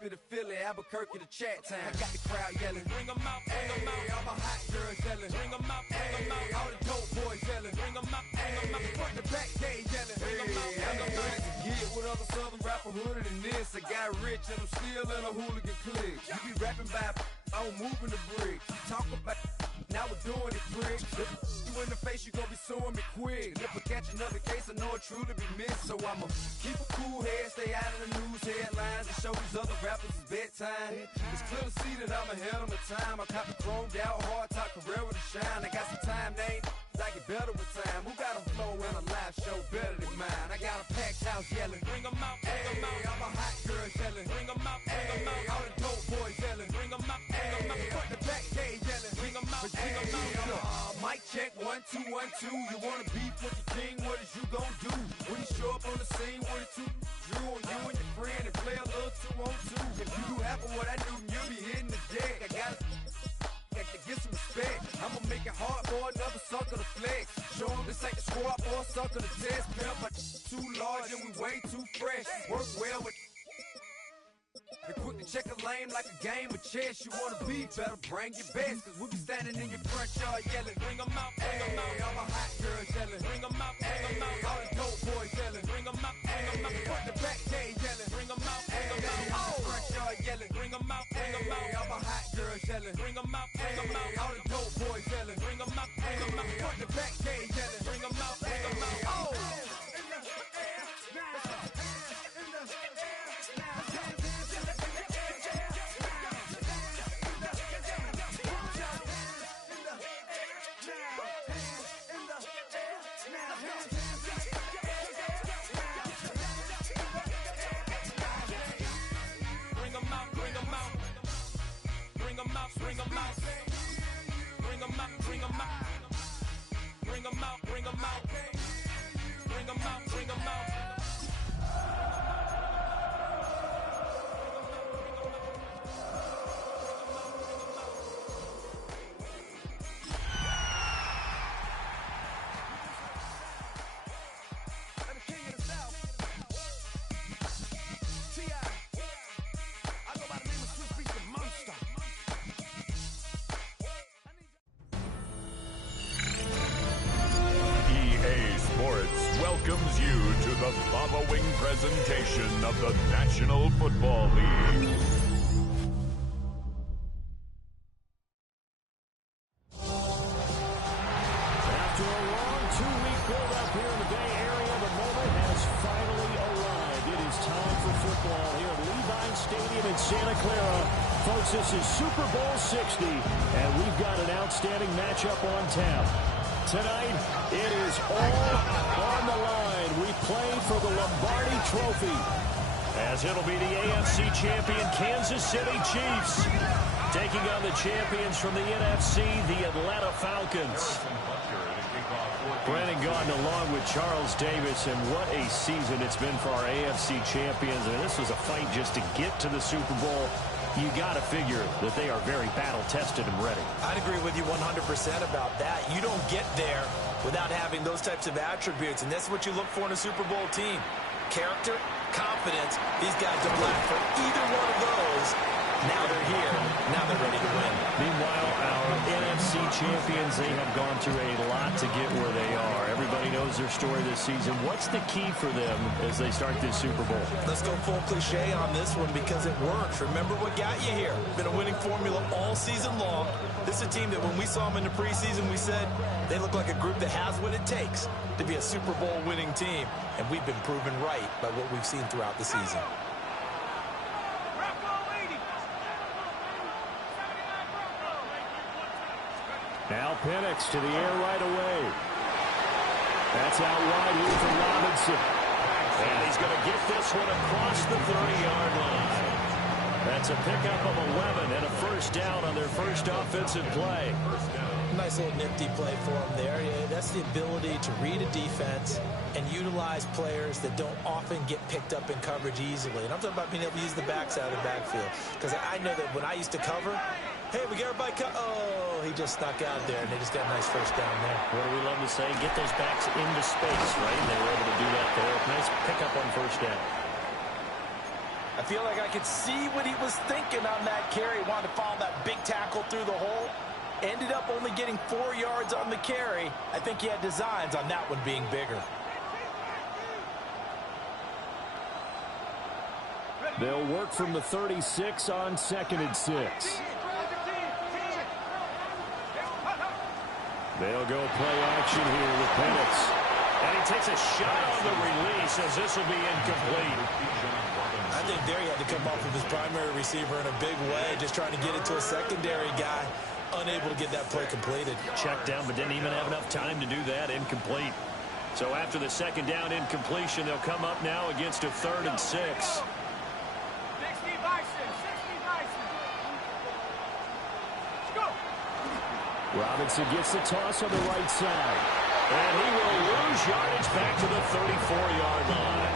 Mississippi to Philly, Albuquerque to Chat-Town. I got the crowd yelling, bring them out, bring them out. All my hot girls yelling, bring them out, bring them out. All the dope boys yelling, bring them out, bring them out. Front the back gate yelling, bring them out, bring them out. To get with other southern rapper hooded than this. I got rich and I'm still in a hooligan clique. You be rapping by I'm moving the bricks. You talk about now we're doing it, pricks. If you in the face, you gon' be suing me quick. And if I catch another case, I know it truly be missed. So I'ma keep a cool head, stay out of the news headlines, and show these other rappers it's bedtime. It's clear to see that I'm ahead of my time. I caught the chromed out, hard talk career with a shine. I got some time, they ain't I get better with time. Who got a flow and a live show better than mine? I got a packed house yelling, bring them out, bring them out. All my hot girls yelling, bring them out, bring them out. All the dope boys yelling, bring them out, bring them out. Front the back gate yelling, bring them out, bring them out. Mic check, 1, 2, 1, 2. You wanna beef with the king, what is you gon' do? When you show up on the scene with a two, drew on you and your friend and play a little 2-on-2. If you do half of what I do, you'll be hitting the deck. I gotta to get some respect. I'ma make it hard for another sucker to flex. Show them this ain't the squad or a sucker to test. Pimp, but too large and we way too fresh. Work well with and quick to check a lane like a game of chess. You wanna be better, bring your best. Cause we be standing in your front yard yelling, bring them out, bring them out. All my hot girls yelling, bring them out, bring them out. All the dope boys yelling, bring them out, bring them out. Front the back gate yelling, bring them out, bring them out. All the front yard yelling, bring them out, bring them out. All my hot girls yelling, bring them out, bring them out. All the dope boys yelling, bring them out, bring them out. Front the back gate yelling, bring them out, bring them out. Oh! Welcomes you to the following presentation of the National Football League. After a long two-week build-up here in the Bay Area, the moment has finally arrived. It is time for football here at Levi Stadium in Santa Clara. Folks, this is Super Bowl 60, and we've got an outstanding matchup on tap. Tonight, it is all on the line. We play for the Lombardi Trophy, as it'll be the AFC champion Kansas City Chiefs taking on the champions from the NFC, the Atlanta Falcons. Brandon Gaudin along with Charles Davis, and what a season it's been for our AFC champions. And this was a fight just to get to the Super Bowl. You got to figure that they are very battle-tested and ready. I'd agree with you 100% about that. You don't get there without having those types of attributes, and that's what you look for in a Super Bowl team. Character, confidence. These guys don't lack for either one of those. Now they're here. Now they're ready to win. Meanwhile, our NFC champions, they have gone through a lot to get where they are. Everybody knows their story this season. What's the key for them as they start this Super Bowl? Let's go full cliche on this one because it works. Remember what got you here. Been a winning formula all season long. This is a team that when we saw them in the preseason, we said they look like a group that has what it takes to be a Super Bowl winning team. And we've been proven right by what we've seen throughout the season. Now Penix to the air right away. That's out wide here for Robinson. And he's going to get this one across the 30-yard line. That's a pickup of 11 and a first down on their first offensive play. Nice little nifty play for him there. Yeah, that's the ability to read a defense and utilize players that don't often get picked up in coverage easily. And I'm talking about being able to use the backside of the backfield. Because I know that when I used to cover, hey, we got everybody oh, he just snuck out there, and they just got a nice first down there. What do we love to say? Get those backs into space, right? And they were able to do that there. Nice pickup on first down. I feel like I could see what he was thinking on that carry. Wanted to follow that big tackle through the hole. Ended up only getting 4 yards on the carry. I think he had designs on that one being bigger. They'll work from the 36 on 2nd and 6. They'll go play action here with Penix. And he takes a shot on the release as this will be incomplete. I think there he had to come off of his primary receiver in a big way, just trying to get it to a secondary guy. Unable to get that play completed. Checked down, but didn't even have enough time to do that. Incomplete. So after the second down incompletion, they'll come up now against a 3rd and 6. Robinson gets the toss on the right side. And he will lose yardage back to the 34-yard line.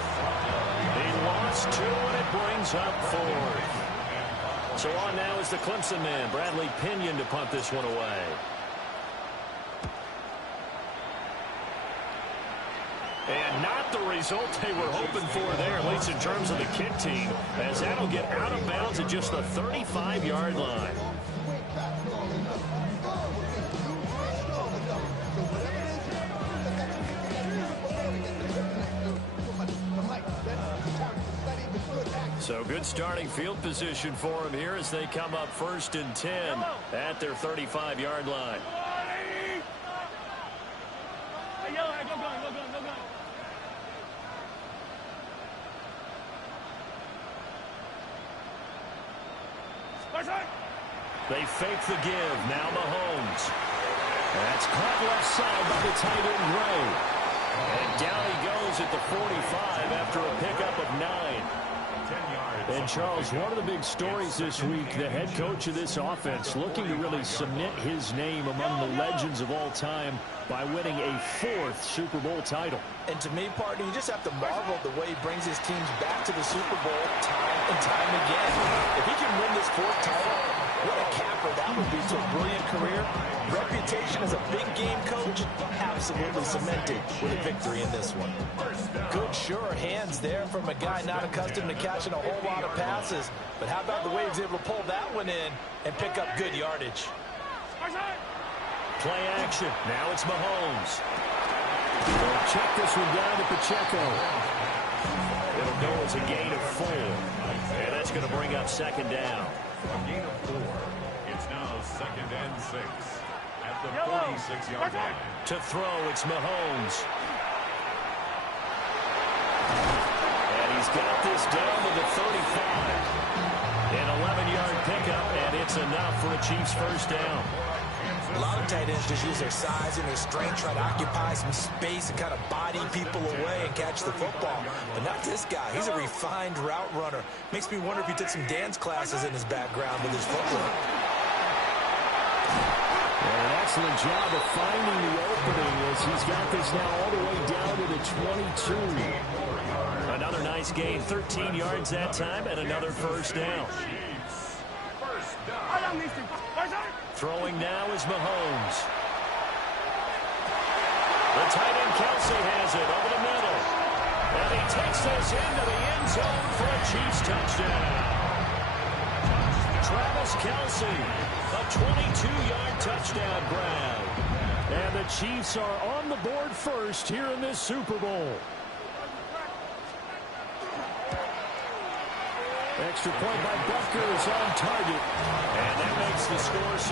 He lost 2, and it brings up 4th. So on now is the Clemson man, Bradley Pinion, to punt this one away. And not the result they were hoping for there, at least in terms of the kick team, as that'll get out of bounds at just the 35-yard line. So good starting field position for him here as they come up 1st and 10 at their 35-yard line. They fake the give. Now Mahomes. That's caught left side by the tight end Gray. And down he goes at the 45 after a pickup of 9. And Charles, one of the big stories this week, the head coach of this offense looking to really cement his name among the legends of all time by winning a 4th Super Bowl title. And to me, partner, you just have to marvel at the way he brings his teams back to the Super Bowl time and time again. If he can win this 4th title, what a capper that would be to a brilliant career. Reputation as a big game coach, absolutely cemented with a victory in this one. Good, sure hands there from a guy not accustomed to catching a whole lot of passes. But how about the way he was able to pull that one in and pick up good yardage? Play action. Now it's Mahomes. They'll check this one down to Pacheco. It'll go as a gain of 4. And that's going to bring up 2nd down. A gain of 4. It's now 2nd and 6 at the 46-yard line. To throw, it's Mahomes. And he's got this down to the 35. An 11-yard pickup, and it's enough for a Chiefs 1st down. A lot of tight ends just use their size and their strength, try to occupy some space and kind of body people away and catch the football. But not this guy. He's a refined route runner. Makes me wonder if he took some dance classes in his background with his footwork. And an excellent job of finding the opening as he's got this now all the way down to the 22. Another nice gain, 13 yards that time, and another 1st down. Throwing now is Mahomes. The tight end Kelsey has it over the middle. And he takes this into the end zone for a Chiefs touchdown. Travis Kelsey, a 22-yard touchdown grab. And the Chiefs are on the board first here in this Super Bowl. Extra point by Butker is on target. And that makes the score 7-0.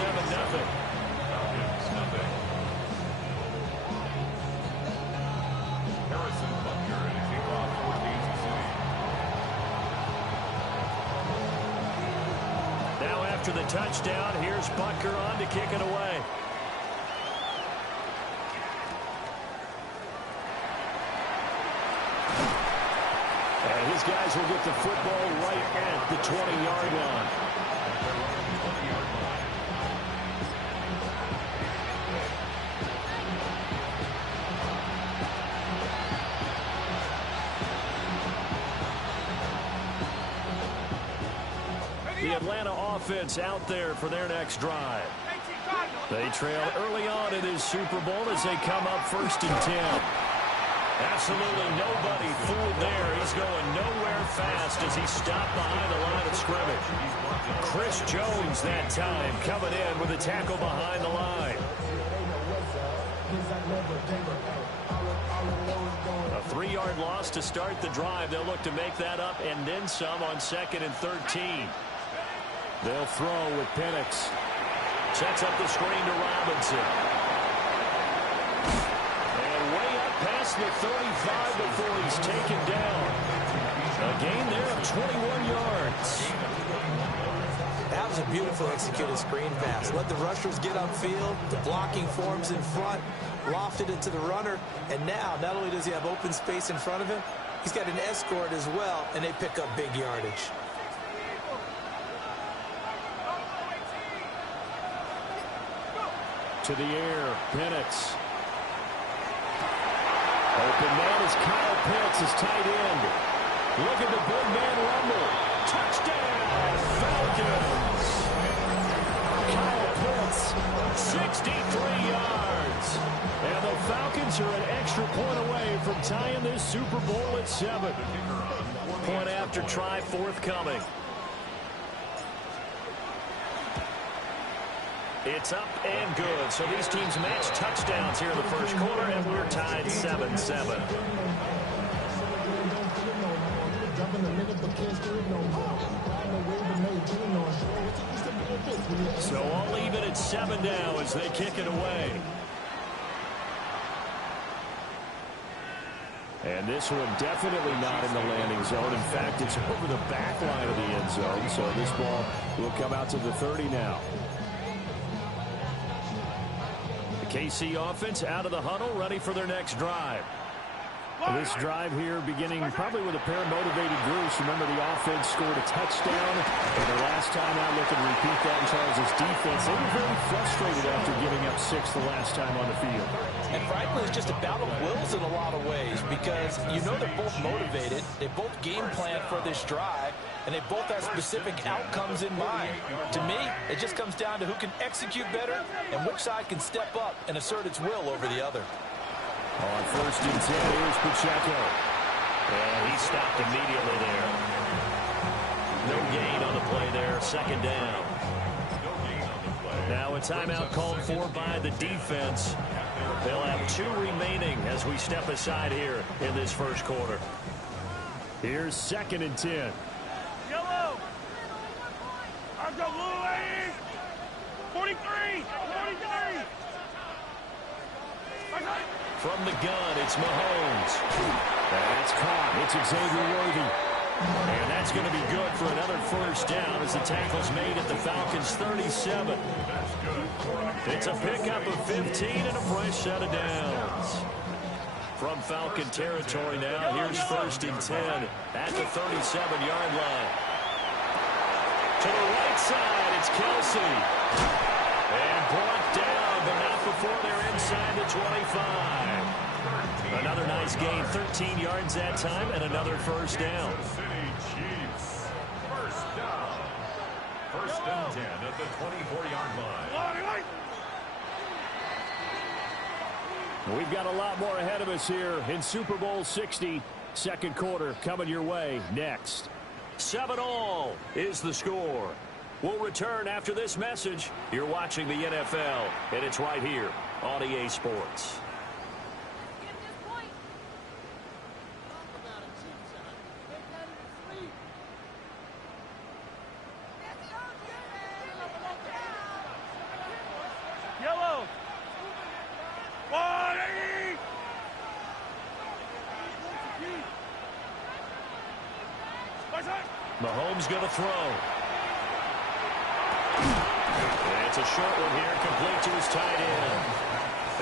Harrison Butker and a kickoff for Kansas City. Now after the touchdown, here's Butker on to kick it away. And his guys will get the football right at the 20-yard line. The Atlanta offense out there for their next drive. They trail early on in this Super Bowl as they come up 1st and 10. Absolutely nobody fooled there. He's going nowhere fast as he stopped behind the line of scrimmage. Chris Jones that time coming in with a tackle behind the line. A 3-yard loss to start the drive. They'll look to make that up and then some on 2nd and 13. They'll throw with Penix. Sets up the screen to Robinson. And way up past the 35 before he's taken down. A gain there of 21 yards. That was a beautifully executed screen pass. Let the rushers get upfield. The blocking forms in front. Lofted it to the runner. And now, not only does he have open space in front of him, he's got an escort as well, and they pick up big yardage. To the air, Penix. Open man is Kyle Pitts, his tight end. Look at the big man rumble. Touchdown, Falcons. Kyle Pitts, 63 yards. And the Falcons are an extra point away from tying this Super Bowl at 7. Point after try forthcoming. It's up and good. So these teams match touchdowns here in the first quarter, and we're tied 7-7. So all even at 7 now as they kick it away. And this one definitely not in the landing zone. In fact, it's over the back line of the end zone. So this ball will come out to the 30 now. KC offense out of the huddle, ready for their next drive. This drive here beginning probably with a pair of motivated groups. Remember, the offense scored a touchdown, and the last time out looking to repeat that in Charles' defense. They were very frustrated after giving up 6 the last time on the field. And frankly, it's just a battle of wills in a lot of ways because you know they're both motivated. They both game plan for this drive, and they both have specific outcomes in mind. To me, it just comes down to who can execute better and which side can step up and assert its will over the other. On 1st and 10, here's Pacheco. And he stopped immediately there. No gain on the play there. 2nd down. Now a timeout called for by the defense. They'll have 2 remaining as we step aside here in this first quarter. Here's 2nd and 10. Yellow. I've got blue 43. 43. From the gun, it's Mahomes. That's caught. It's Xavier Worthy. And that's going to be good for another 1st down as the tackle's made at the Falcons' 37. It's a pickup of 15 and a fresh set of downs. From Falcon territory now, here's 1st and 10 at the 37-yard line. To the right side, it's Kelsey. And brought down, but not before they're inside the 25. Another nice gain, 13 yards that time, and another 1st down. First down. 1st and 10 at the 24-yard line. We've got a lot more ahead of us here in Super Bowl 60. 2nd quarter coming your way next. 7-all is the score. We'll return after this message. You're watching the NFL, and it's right here on EA Sports. Yellow. 40. Mahomes going to throw. And it's a short one here, complete to his tight end.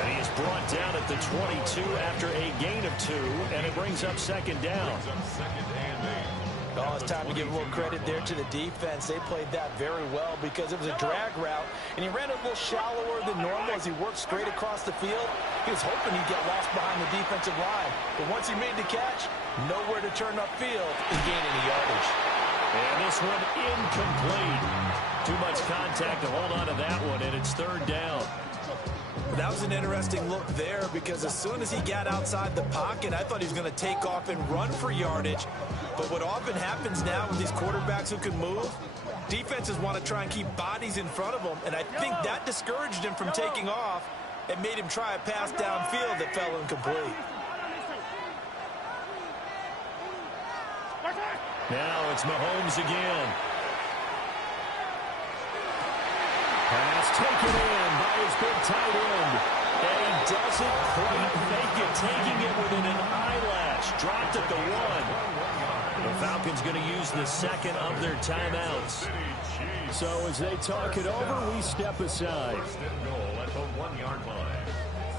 And he is brought down at the 22 after a gain of 2, and it brings up 2nd down. Oh, it's time to give a little credit there to the defense. They played that very well because it was a drag route, and he ran a little shallower than normal as he worked straight across the field. He was hoping he'd get lost behind the defensive line. But once he made the catch, nowhere to turn upfield and gain any yardage. And this one incomplete. Too much contact to hold on to that one, and it's 3rd down. That was an interesting look there because as soon as he got outside the pocket, I thought he was going to take off and run for yardage. But what often happens now with these quarterbacks who can move, defenses want to try and keep bodies in front of them, and I think that discouraged him from taking off and made him try a pass downfield that fell incomplete. Now it's Mahomes again. Pass taken in by his big tight end. And he doesn't quite make it, taking it within an eyelash. Dropped at the 1. The Falcons going to use the second of their timeouts. So as they talk it over, we step aside. First and goal at the 1-yard line.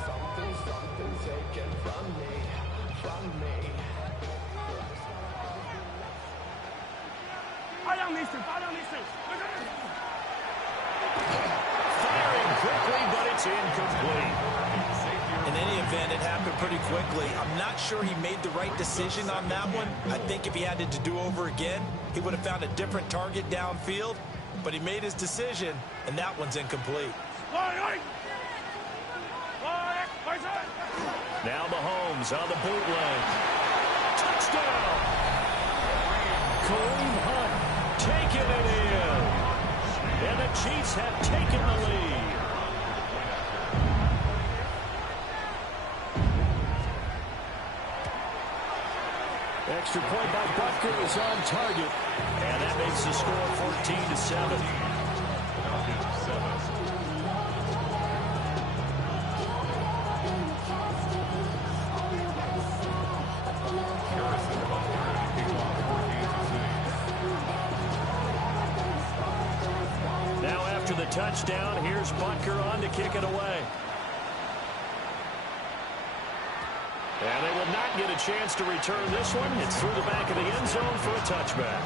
Something's taken from me. Firing quickly, but it's incomplete. In any event, it happened pretty quickly. I'm not sure he made the right decision on that one. I think if he had it to do over again, he would have found a different target downfield. But he made his decision, and that one's incomplete. Now Mahomes on the bootleg. Touchdown! Kareem Hunt taking it in. And the Chiefs have taken the lead. Extra point by Butker is on target. And that makes the score 14-7. Now after the touchdown, here's Butker on to kick it away. And they will not get a chance to return this one. It's through the back of the end zone for a touchback.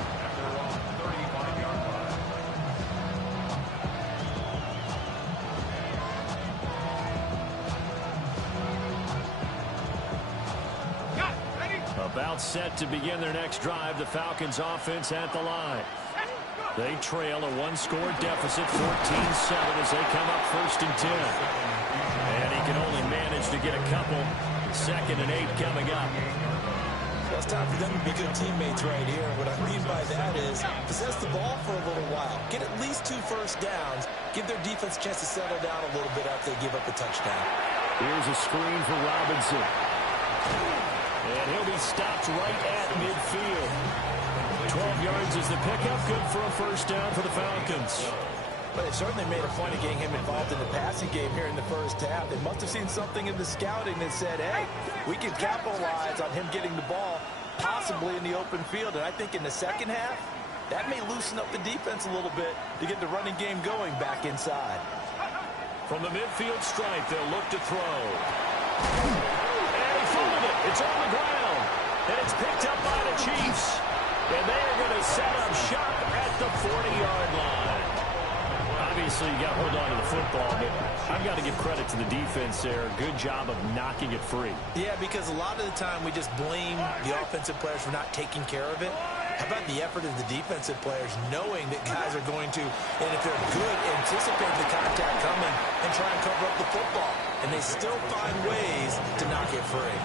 About set to begin their next drive, the Falcons offense at the line. They trail a one-score deficit, 14-7, as they come up 1st and 10. And he can only manage to get a couple. 2nd and 8 coming up. Well, it's time for them to be good teammates right here. What I mean by that is possess the ball for a little while. Get at least 2 first downs. Give their defense a chance to settle down a little bit after they give up a touchdown. Here's a screen for Robinson. And he'll be stopped right at midfield. 12 yards is the pickup. Good for a first down for the Falcons. But they certainly made a point of getting him involved in the passing game here in the first half. They must have seen something in the scouting that said, hey, we can capitalize on him getting the ball possibly in the open field. And I think in the second half, that may loosen up the defense a little bit to get the running game going back inside. From the midfield stripe, they'll look to throw. And he fumbled it. It's on the ground. And it's picked up by the Chiefs. And they are going to set up shop at the 40-yard line. Obviously, you got to hold on to the football, but I've got to give credit to the defense there. Good job of knocking it free. Yeah, because a lot of the time we just blame the offensive players for not taking care of it. How about the effort of the defensive players knowing that guys are going to, and if they're good, anticipate the contact coming and try and cover up the football. And they still find ways to knock it free.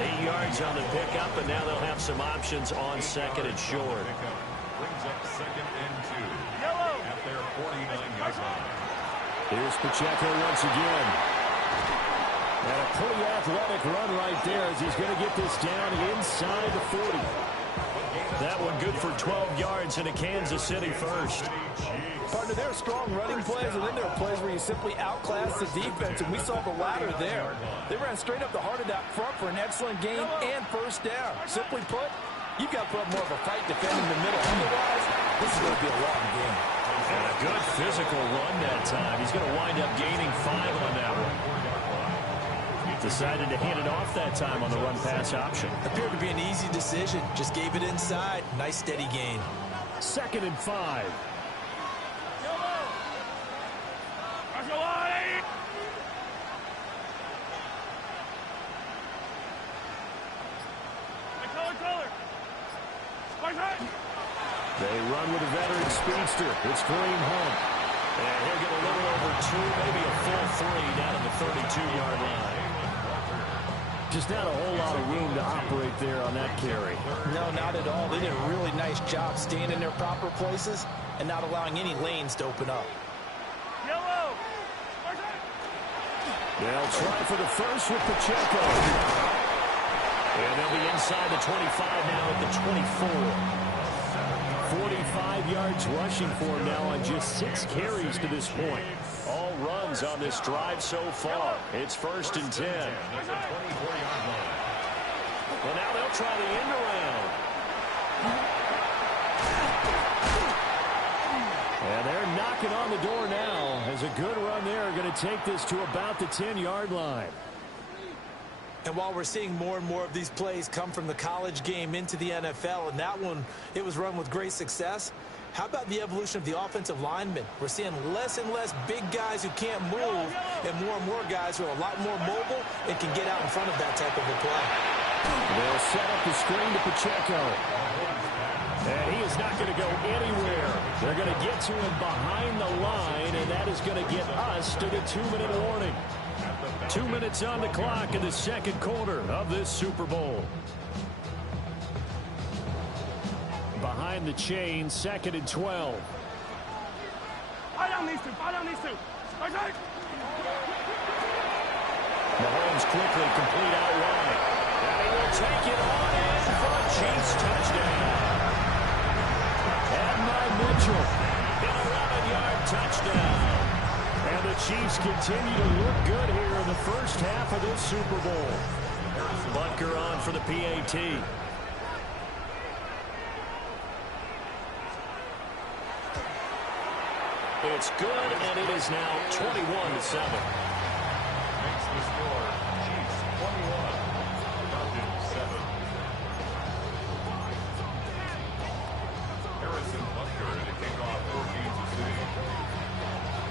8 yards on the pickup, and now they'll have some options on 2nd and short. Brings up 2nd and 2 at their 49-yard line. Here's Pacheco once again. And a pretty athletic run right there as he's going to get this down inside the 40. That one good for 12 yards in a Kansas City first. Partner, there are strong running plays, and then there are plays where you simply outclass the defense, and we saw the latter there. They ran straight up the heart of that front for an excellent gain and first down. Simply put, you've got to put up more of a fight defending the middle. Otherwise, this is going to be a long game. And a good physical run that time. He's going to wind up gaining 5 on that one. Decided to hand it off that time on the run-pass option. Appeared to be an easy decision. Just gave it inside. Nice, steady gain. 2nd and 5. Right. They run with a veteran speedster. It's Kareem Hunt. And he'll get a little over 2, maybe a full 3 down at the 32-yard line. Just not a whole lot of room to operate there on that carry. No, not at all. They did a really nice job staying in their proper places and not allowing any lanes to open up. Yellow. They'll try for the first with Pacheco. And they'll be inside the 25 now at the 24. 45 yards rushing for him now on just 6 carries to this point. All runs on this drive so far. It's 1st and 10. Well, now they'll try the end around. And they're knocking on the door now as a good run there going to take this to about the 10-yard line. And while we're seeing more and more of these plays come from the college game into the NFL, and that one, it was run with great success, how about the evolution of the offensive linemen? We're seeing less and less big guys who can't move and more guys who are a lot more mobile and can get out in front of that type of a play. They'll set up the screen to Pacheco. And he is not going to go anywhere. They're going to get to him behind the line, and that is going to get us to the 2-minute warning. 2 minutes on the clock in the second quarter of this Super Bowl. Behind the chain, 2nd and 12. Fire down these two. Mahomes quickly complete out wide. And he will take it on in for a Chiefs touchdown. Mitchell. In a 11-yard touchdown. And the Chiefs continue to look good here in the first half of this Super Bowl. Butker on for the PAT. It's good, and it is now 21-7. Makes the score Chiefs 21, Falcons 7. Harrison Butker to kick off for Kansas City.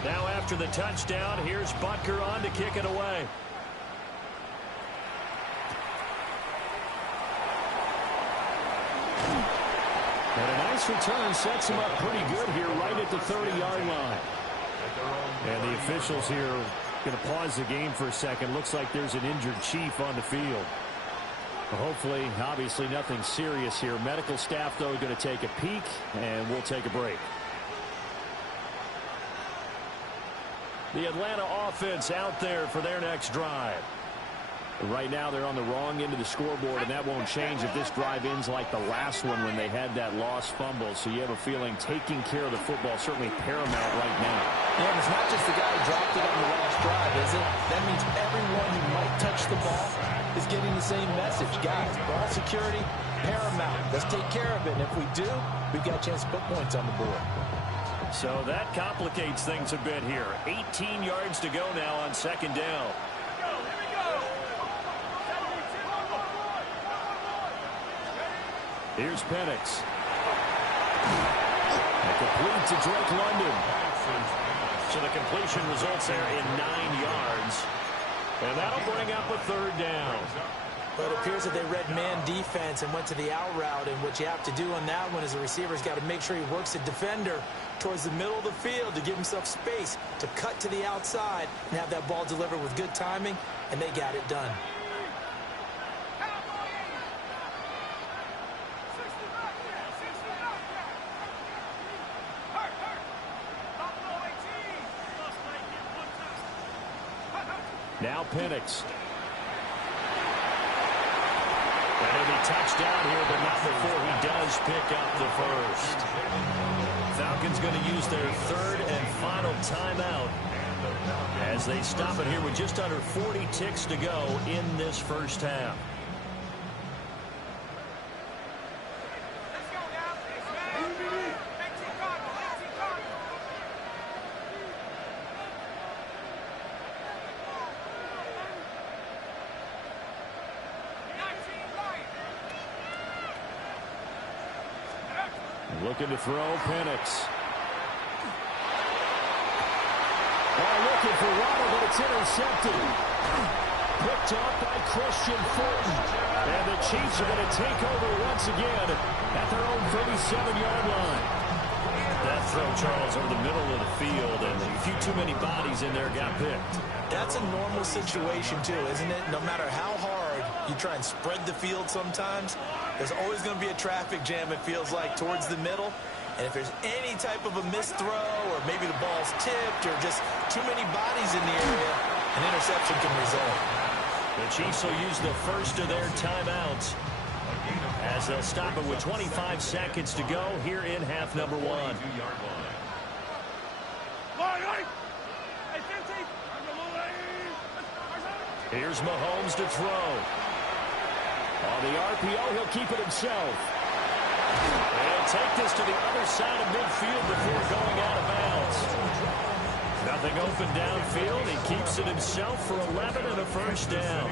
Now after the touchdown, here's Butker on to kick it away. And a nice return sets him up pretty good here right at the 30-yard line. And the officials here going to pause the game for a second. Looks like there's an injured Chief on the field. Hopefully, obviously, nothing serious here. Medical staff, though, going to take a peek, and we'll take a break. The Atlanta offense out there for their next drive. Right now, they're on the wrong end of the scoreboard, and that won't change if this drive ends like the last one when they had that lost fumble. So you have a feeling taking care of the football is certainly paramount right now. Yeah, and it's not just the guy who dropped it on the last drive, is it? That means everyone who might touch the ball is getting the same message. Guys, ball security, paramount. Let's take care of it. And if we do, we've got a chance to put points on the board. So that complicates things a bit here. 18 yards to go now on 2nd down. Here's Penix. And complete to Drake London. So the completion results there in 9 yards. And that'll bring up a 3rd down. But it appears that they read man defense and went to the out route. And what you have to do on that one is the receiver's got to make sure he works the defender towards the middle of the field to give himself space to cut to the outside and have that ball delivered with good timing. And they got it done. Now Penix. And he'll be touchdown here, but not before he does pick up the first. Falcons going to use their 3rd and final timeout as they stop it here with just under 40 ticks to go in this first half. Looking to throw, Penix. Looking for Waddle, but it's intercepted. Picked off by Christian Fulton. And the Chiefs are going to take over once again at their own 37-yard line. That throw, Charles, over the middle of the field, and a few too many bodies in there got picked. That's a normal situation, too, isn't it? No matter how hard you try and spread the field sometimes, there's always going to be a traffic jam, it feels like, towards the middle. And if there's any type of a missed throw or maybe the ball's tipped or just too many bodies in the area, an interception can result. The Chiefs will use the first of their timeouts as they'll stop it with 25 seconds to go here in half number one. Here's Mahomes to throw. On the RPO, he'll keep it himself. He'll take this to the other side of midfield before going out of bounds. Nothing open downfield. He keeps it himself for 11 and a first down.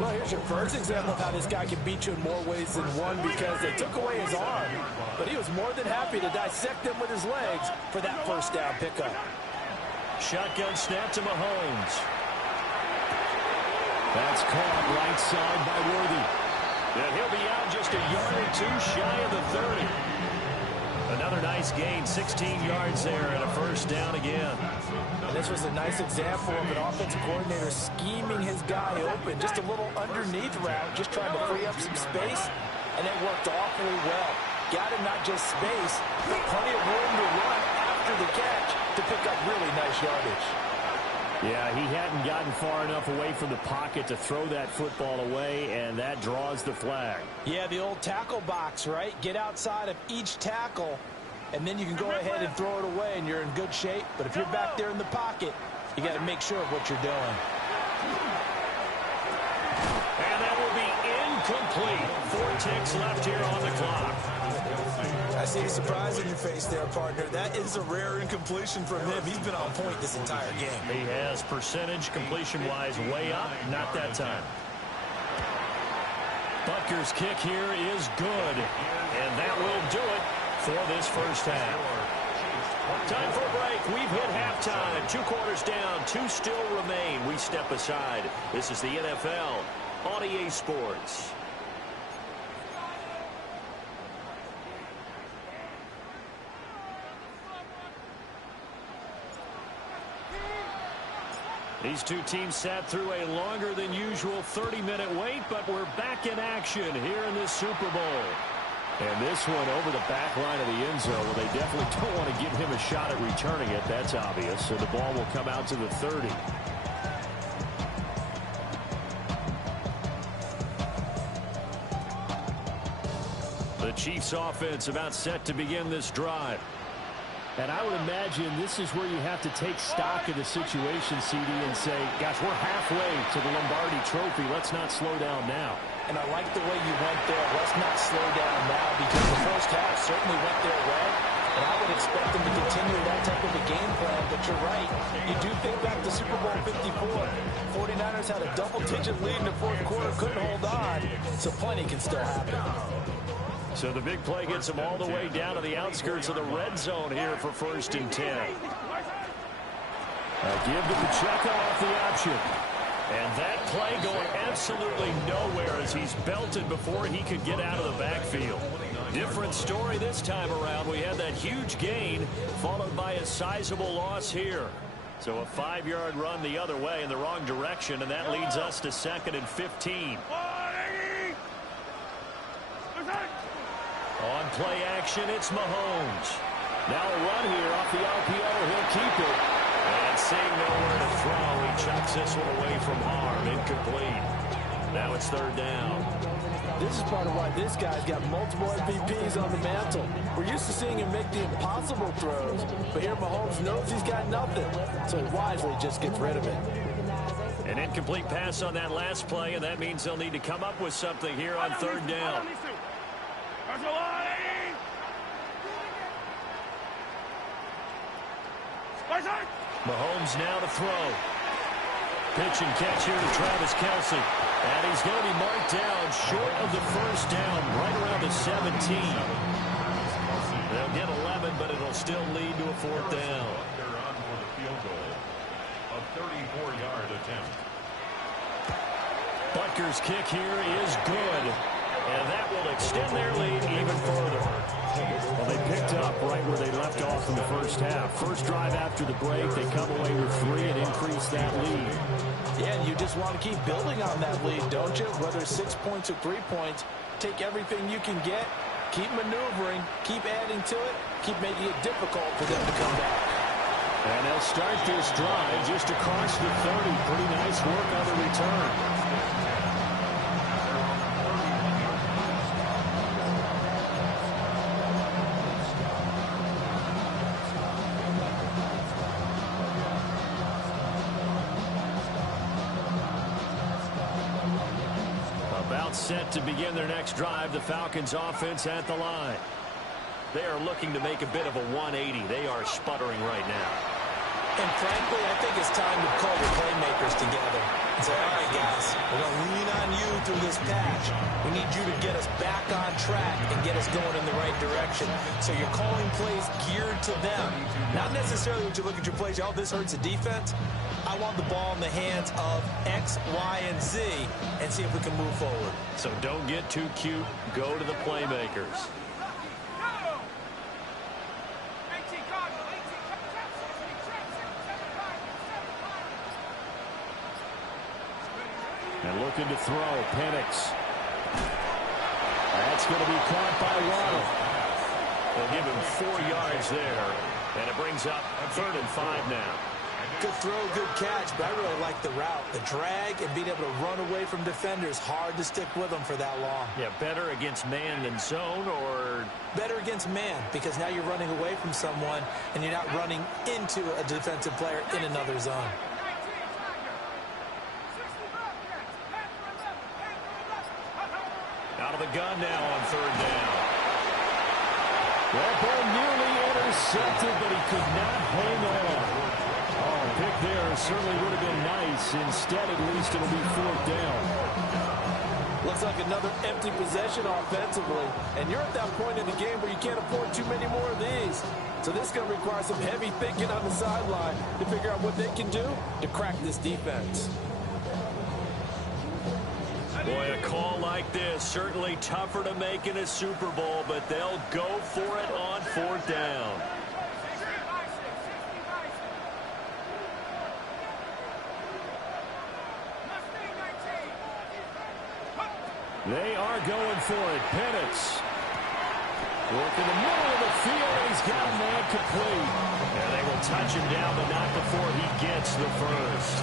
Well, here's your first example of how this guy can beat you in more ways than one, because they took away his arm, but he was more than happy to dissect them with his legs for that first down pickup. Shotgun snap to Mahomes. That's caught right side by Worthy. And he'll be out just a yard or two shy of the 30. Another nice gain, 16 yards there and a first down again. And this was a nice example of an offensive coordinator scheming his guy open. Just a little underneath route, just trying to free up some space, and it worked awfully well. Got him not just space, but plenty of room to run after the catch to pick up really nice yardage. Yeah, he hadn't gotten far enough away from the pocket to throw that football away, and that draws the flag. Yeah, the old tackle box, right? Get outside of each tackle, and then you can go ahead and throw it away, and you're in good shape. But if you're back there in the pocket, you got to make sure of what you're doing. And that will be incomplete. 4 ticks left here on the clock. I see the surprise in your face there, partner. That is a rare incompletion from him. He's been on point this entire game. He has percentage completion-wise way up. Not that time. Butker's kick here is good. And that will do it for this first half. Time for a break. We've hit halftime. 2 quarters down. 2 still remain. We step aside. This is the NFL on EA Sports. These two teams sat through a longer than usual 30-minute wait, but we're back in action here in this Super Bowl. And this one over the back line of the end zone. Well, they definitely don't want to give him a shot at returning it. That's obvious. So the ball will come out to the 30. The Chiefs offense about set to begin this drive. And I would imagine this is where you have to take stock of the situation, CD, and say, gosh, we're halfway to the Lombardi Trophy. Let's not slow down now. And I like the way you went there. Let's not slow down now, because the first half certainly went their way. And I would expect them to continue that type of a game plan. But you're right. You do think back to Super Bowl 54. 49ers had a double-digit lead in the fourth quarter, couldn't hold on. So plenty can still happen. So the big play gets them all the way down to the outskirts of the red zone here for 1st and 10. A give to Pacheco off the option. And that play going absolutely nowhere as he's belted before he could get out of the backfield. Different story this time around. We had that huge gain followed by a sizable loss here. So a 5-yard run the other way in the wrong direction, and that leads us to 2nd and 15. On play action, it's Mahomes. Now a run here off the RPO. He'll keep it. And seeing nowhere to throw, he chucks this one away from harm. Incomplete. Now it's 3rd down. This is part of why this guy's got multiple MVPs on the mantle. We're used to seeing him make the impossible throws, but here Mahomes knows he's got nothing, so he wisely just gets rid of it. An incomplete pass on that last play, and that means they'll need to come up with something here on 3rd down. Mahomes now to throw. Pitch and catch here to Travis Kelce. And he's going to be marked down short of the first down, right around the 17. They'll get 11, but it'll still lead to a 4th down. They're on for the field goal. A 34-yard attempt. Butker's kick here is good. And that will extend their lead even further. Well, they picked up right where they left off in the first half. First drive after the break, they come away with 3 and increase that lead. Yeah, and you just want to keep building on that lead, don't you? Whether it's 6 points or 3 points, take everything you can get, keep maneuvering, keep adding to it, keep making it difficult for them to come back. And they'll start this drive just across the 30. Pretty nice work on the return. Set to begin their next drive, the Falcons offense at the line. They are looking to make a bit of a 180. They are sputtering right now. And frankly, I think it's time to call the playmakers together and say, all right, guys, we're going to lean on you through this patch. We need you to get us back on track and get us going in the right direction. So you're calling plays geared to them. Not necessarily when you look at your plays, oh, this hurts the defense. I want the ball in the hands of X, Y, and Z and see if we can move forward. So don't get too cute. Go to the playmakers. And looking to throw, Penix. That's going to be caught by Waddle. They'll give him 4 yards there, and it brings up 3rd and 5 now. Good throw, good catch, but I really like the route. The drag and being able to run away from defenders, hard to stick with them for that long. Yeah, better against man than zone, or? Better against man, because now you're running away from someone, and you're not running into a defensive player in another zone. Out of the gun now on 3rd down. That ball nearly intercepted, but he could not hang on. Oh, pick there certainly would have been nice. Instead, at least it'll be 4th down. Looks like another empty possession offensively, and you're at that point in the game where you can't afford too many more of these. So this is going to require some heavy thinking on the sideline to figure out what they can do to crack this defense. Boy, a call like this, certainly tougher to make in a Super Bowl, but they'll go for it on 4th down. They are going for it. Penix. Work in the middle of the field. He's got a man complete. And they will touch him down, but not before he gets the first.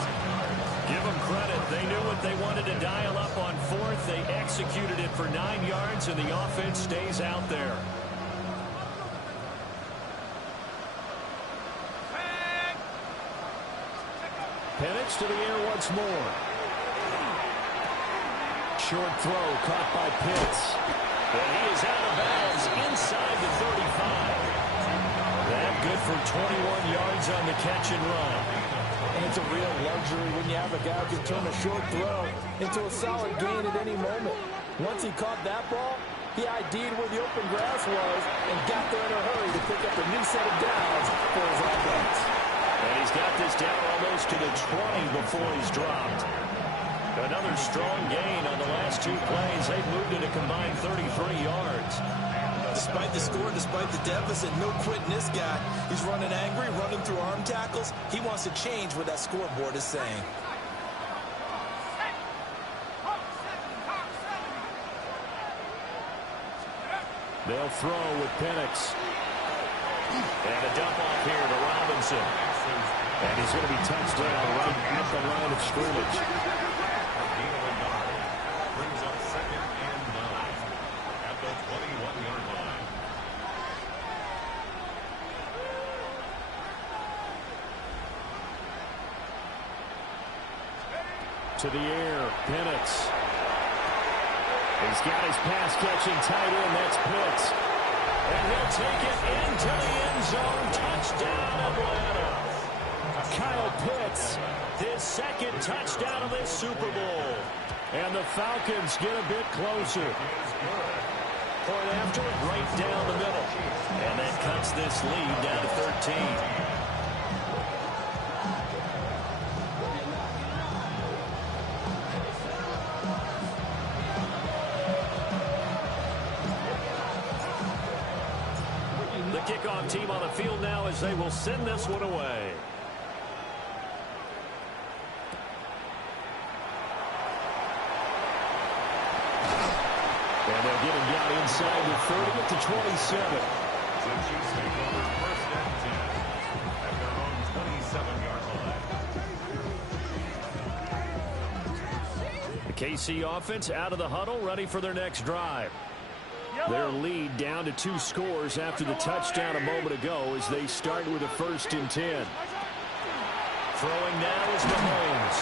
Give them credit. They knew what they wanted to dial up on 4th. They executed it for 9 yards, and the offense stays out there. Penix to the air once more. Short throw caught by Pitts. And he is out of bounds inside the 35. That good for 21 yards on the catch and run. And it's a real luxury when you have a guy who can turn a short throw into a solid gain at any moment. Once he caught that ball, he ID'd where the open grass was and got there in a hurry to pick up a new set of downs for his offense. And he's got this down almost to the 20 before he's dropped. Another strong gain on the last 2 plays. They've moved it a combined 33 yards. Despite the score, despite the deficit, no quitting this guy. He's running angry, running through arm tackles. He wants to change what that scoreboard is saying. They'll throw with Penix. And a dump off here to Robinson. And he's going to be touched down right at the line of scrimmage. Brings up 2nd and 9 at the 21-yard line. To the air, Penix. He's got his pass-catching tight end. That's Pitts. And he'll take it into the end zone. Touchdown, Atlanta. Kyle Pitts. His 2nd touchdown of this Super Bowl. And the Falcons get a bit closer. Point after it, right down the middle. And that cuts this lead down to 13. field now as they will send this one away. And they'll get him down inside the 30 to 27. The Chiefs take over 1st and 10 at their own 27-yard line. The KC offense out of the huddle, ready for their next drive. Their lead down to 2 scores after the touchdown a moment ago as they start with a 1st and 10. Throwing now is Mahomes.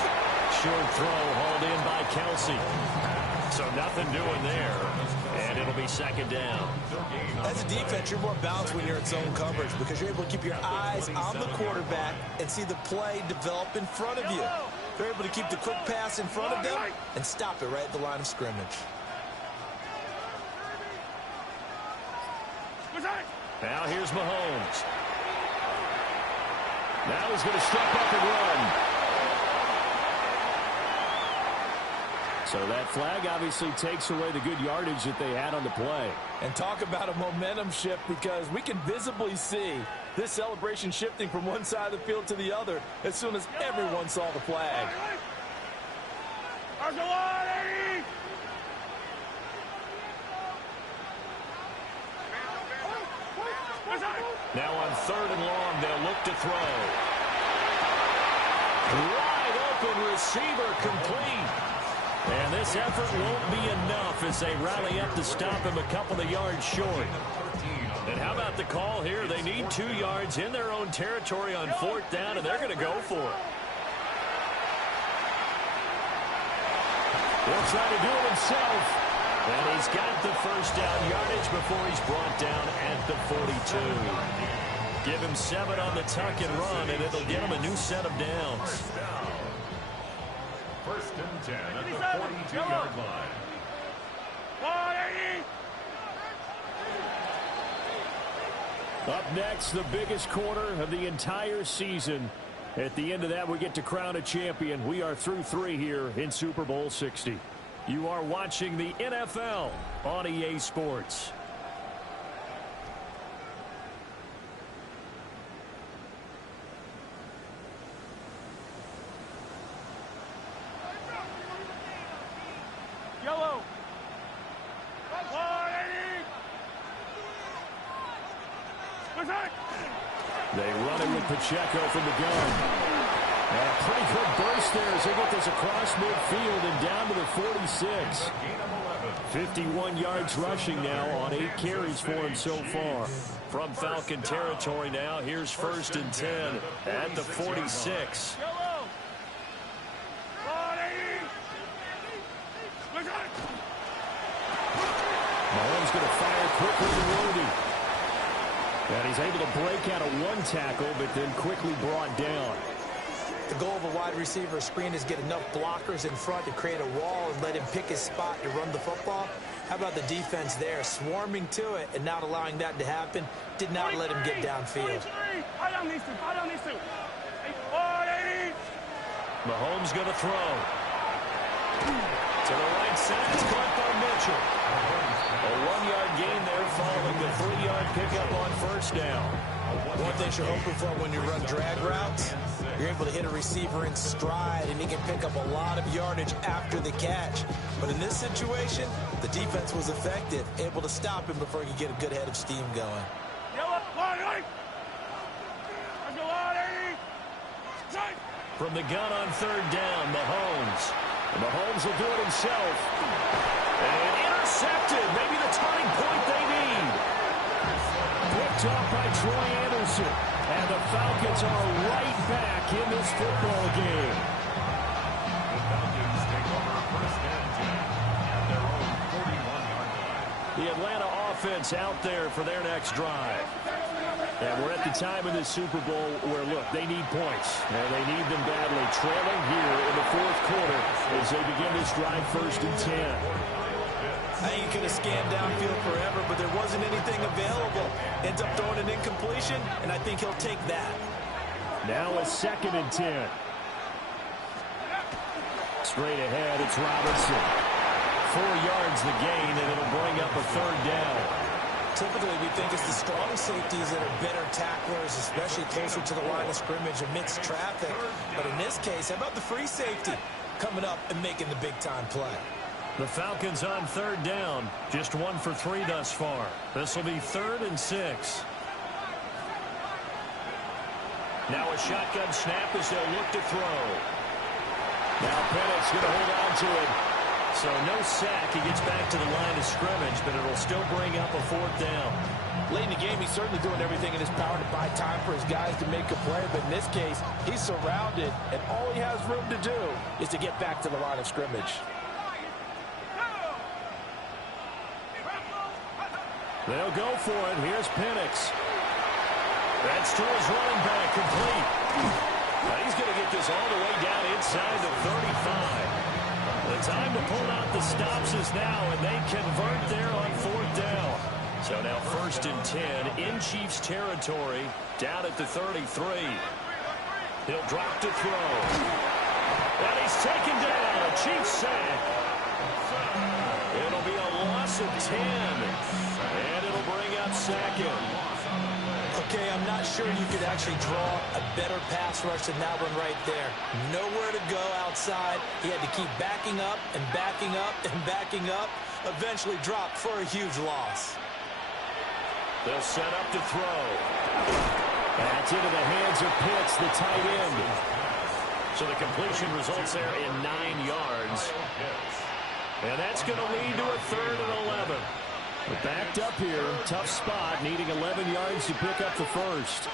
Short throw hauled in by Kelsey. So nothing doing there, and it'll be 2nd down. As a defense, you're more balanced when you're in zone coverage because you're able to keep your eyes on the quarterback and see the play develop in front of you. You're able to keep the quick pass in front of them and stop it right at the line of scrimmage. Now here's Mahomes. Now he's going to step up and run. So that flag obviously takes away the good yardage that they had on the play. And talk about a momentum shift, because we can visibly see this celebration shifting from one side of the field to the other as soon as everyone saw the flag. Now on 3rd and long, they'll look to throw. Wide open receiver, complete. And this effort won't be enough as they rally up to stop him a couple of yards short. And how about the call here? They need 2 yards in their own territory on 4th down, and they're going to go for it. He'll try to do it himself. And he's got the 1st down yardage before he's brought down at the 42. Give him 7 on the tuck and run, and it'll get him a new set of downs. 1st and 10 at the 42-yard line. Up next, the biggest quarter of the entire season. At the end of that, we get to crown a champion. We are through 3 here in Super Bowl 60. You are watching the NFL on EA Sports. Yellow. They run it with Pacheco from the gun. And a pretty good burst there as they get this across midfield and down to the 46. 51 yards rushing now on 8 carries for him so far. From Falcon territory now, here's 1st and 10 at the 46. Mahomes going to fire quickly to Rudy. And he's able to break out of 1 tackle, but then quickly brought down. The goal of a wide receiver screen is get enough blockers in front to create a wall and let him pick his spot to run the football. How about the defense there, swarming to it and not allowing that to happen? Did not let him get downfield. Mahomes going to throw. To the right side, it's caught by Mitchell. A 1-yard gain there following the 3-yard pickup on 1st down. One thing you're hoping for when you run drag routes, you're able to hit a receiver in stride, and he can pick up a lot of yardage after the catch. But in this situation, the defense was effective, able to stop him before he could get a good head of steam going. From the gun on 3rd down, Mahomes. And Mahomes will do it himself. And intercepted. Maybe the turning point they need. Picked up by Troy Anderson. And the Falcons are right back in this football game. The Falcons take over 1st and 10 at their own 41-yard line. The Atlanta offense out there for their next drive. And we're at the time in this Super Bowl where, look, they need points. And they need them badly. Trailing here in the 4th quarter as they begin this drive 1st and 10. I think you could have scanned downfield forever, but there wasn't anything available. Ends up throwing an incompletion, and I think he'll take that. Now a 2nd and 10. Straight ahead, it's Robinson. 4 yards the gain, and it'll bring up a 3rd down. Typically, we think it's the strong safeties that are better tacklers, especially closer to the line of scrimmage amidst traffic. But in this case, how about the free safety coming up and making the big-time play? The Falcons on third down. Just 1 for 3 thus far. This will be 3rd and 6. Now a shotgun snap as they'll look to throw. Now Penix going to hold on to it. So no sack. He gets back to the line of scrimmage, but it'll still bring up a 4th down. Late in the game, he's certainly doing everything in his power to buy time for his guys to make a play. But in this case, he's surrounded, and all he has room to do is to get back to the line of scrimmage. They'll go for it. Here's Penix. That's to his running back, complete. Now he's going to get this all the way down inside the 35. The time to pull out the stops is now, and they convert there on 4th down. So now 1st and 10 in Chiefs territory, down at the 33. He'll drop to throw. And he's taken down. A Chiefs sack. It'll be a loss of 10. And it'll bring up 2nd. Okay, I'm not sure you could actually draw a better pass rush than that one right there. Nowhere to go outside. He had to keep backing up and backing up and backing up. Eventually dropped for a huge loss. They'll set up to throw. That's into the hands of Pitts, the tight end. So the completion results there in 9 yards. And that's going to lead to a 3rd and 11. But backed up here, tough spot, needing 11 yards to pick up the first.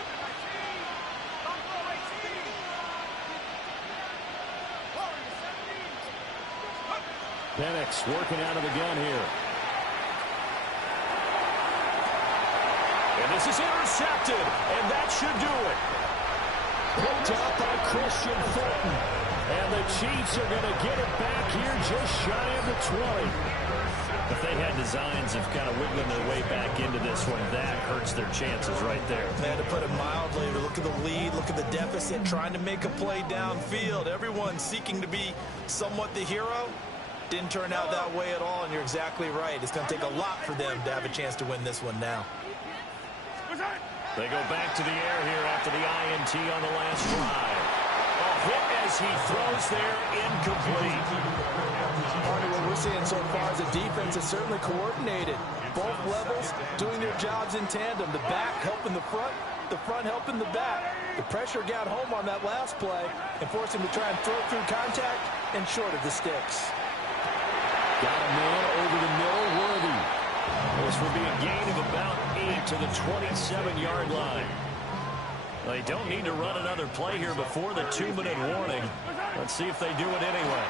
Penix working out of the gun here. And this is intercepted, and that should do it. Picked up by Christian Fulton. And the Chiefs are going to get it back here just shy of the 20. If they had designs of kind of wiggling their way back into this one, that hurts their chances right there. They had to put it mildly. Look at the lead, look at the deficit, trying to make a play downfield. Everyone seeking to be somewhat the hero. Didn't turn out that way at all, and you're exactly right. It's going to take a lot for them to have a chance to win this one now. They go back to the air here after the INT on the last drive. A hit as he throws there, incomplete. Part of what we're seeing so far is the defense is certainly coordinated. Both levels doing their jobs in tandem. The back helping the front helping the back. The pressure got home on that last play and forced him to try and throw through contact and short of the sticks. Got a man over the middle, Worthy. This will be a gain of about 8 to the 27-yard line. They don't need to run another play here before the 2-minute warning. Let's see if they do it anyway.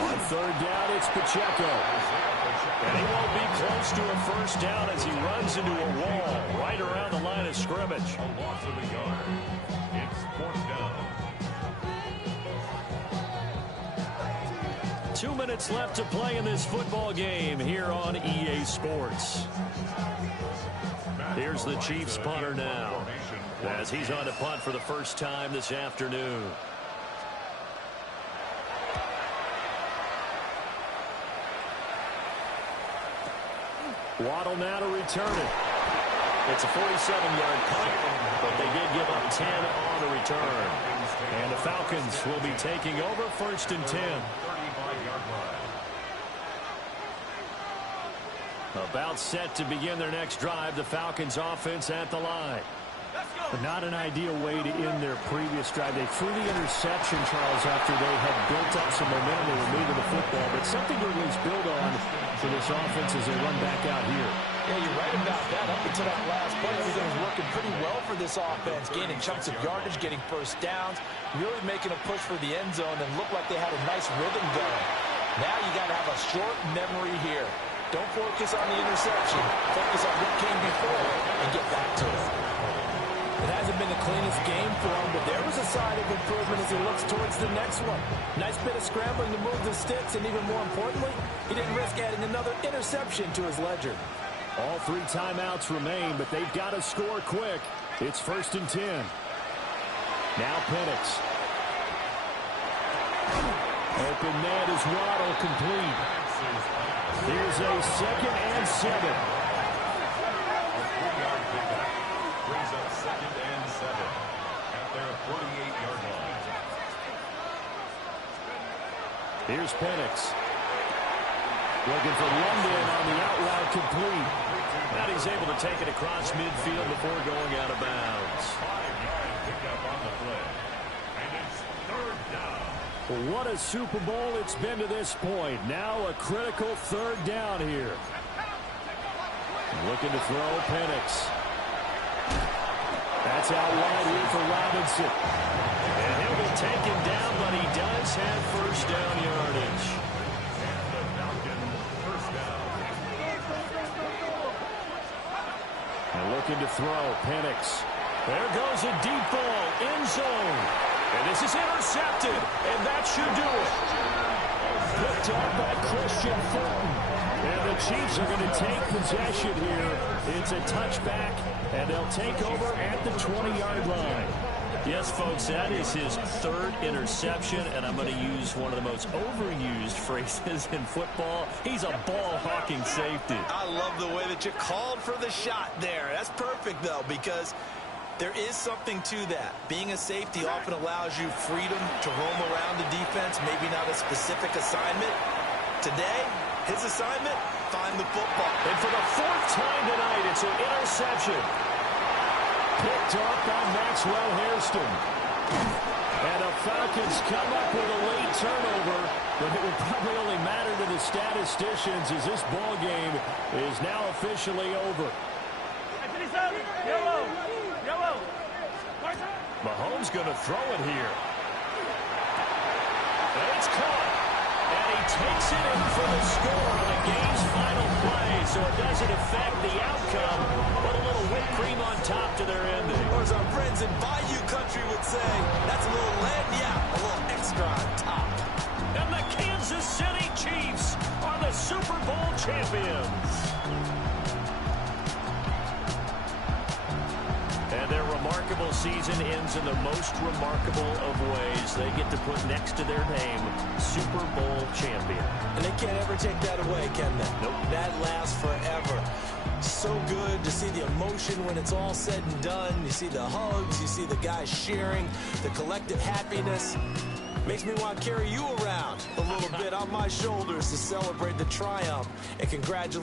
On 3rd down, it's Pacheco. And he won't be close to a first down as he runs into a wall right around the line of scrimmage. A loss of a yard. It's 4th down. 2 minutes left to play in this football game here on EA Sports. Here's the Chiefs punter now, as he's on to punt for the first time this afternoon. Waddle now to return it. It's a 47-yard punt, but they did give up 10 on the return. And the Falcons will be taking over 1st and 10. About set to begin their next drive, the Falcons offense at the line. But not an ideal way to end their previous drive. They threw the interception, Charles, after they had built up some momentum. They were moving the football, but something to at least build on for this offense as they run back out here. Yeah, you're right about that. Up until that last play, everything was working pretty well for this offense, gaining chunks of yardage, getting first downs, really making a push for the end zone, and looked like they had a nice rhythm going. Now you got to have a short memory here. Don't focus on the interception. Focus on what came before and get back to it. It hasn't been the cleanest game for him, but there was a sign of improvement as he looks towards the next one. Nice bit of scrambling to move the sticks, and even more importantly, he didn't risk adding another interception to his ledger. All 3 timeouts remain, but they've got to score quick. It's 1st and 10. Now Penix. Open man is Waddle, complete. Here's a 2nd and 7. Here's Penix. Looking for London on the out route complete. Now he's able to take it across midfield before going out of bounds. Well, what a Super Bowl it's been to this point. Now a critical third down here. Looking to throw Penix. That's out wide here for Robinson. And he'll be taken down, but he does have first down yardage. And looking to throw, Penix. There goes a deep ball, end zone. And this is intercepted, and that should do it. Picked up by Christian Fulton. And the Chiefs are going to take possession here. It's a touchback, and they'll take over at the 20-yard line. Yes, folks, that is his third interception, and I'm going to use one of the most overused phrases in football. He's a ball-hawking safety. I love the way that you called for the shot there. That's perfect, though, because there is something to that. Being a safety often allows you freedom to roam around the defense, maybe not a specific assignment. Today, his assignment, find the football. And for the fourth time tonight, it's an interception. Picked off by Maxwell Hairston. And the Falcons come up with a late turnover, but it will probably only matter to the statisticians as this ball game is now officially over. Mahomes going to throw it here. And it's caught. And he takes it in for the score on the game's final play, so it doesn't affect the outcome, but a little whipped cream on top to their ending. Or as our friends in Bayou Country would say, that's a little lagniappe, a little extra on top. And the Kansas City Chiefs are the Super Bowl champions. And their remarkable season ends in the most remarkable of ways. They get to put next to their name, Super Bowl champion. And they can't ever take that away, can they? Nope. That lasts forever. So good to see the emotion when it's all said and done. You see the hugs, you see the guys cheering, the collective happiness. Makes me want to carry you around a little bit on my shoulders to celebrate the triumph and congratulate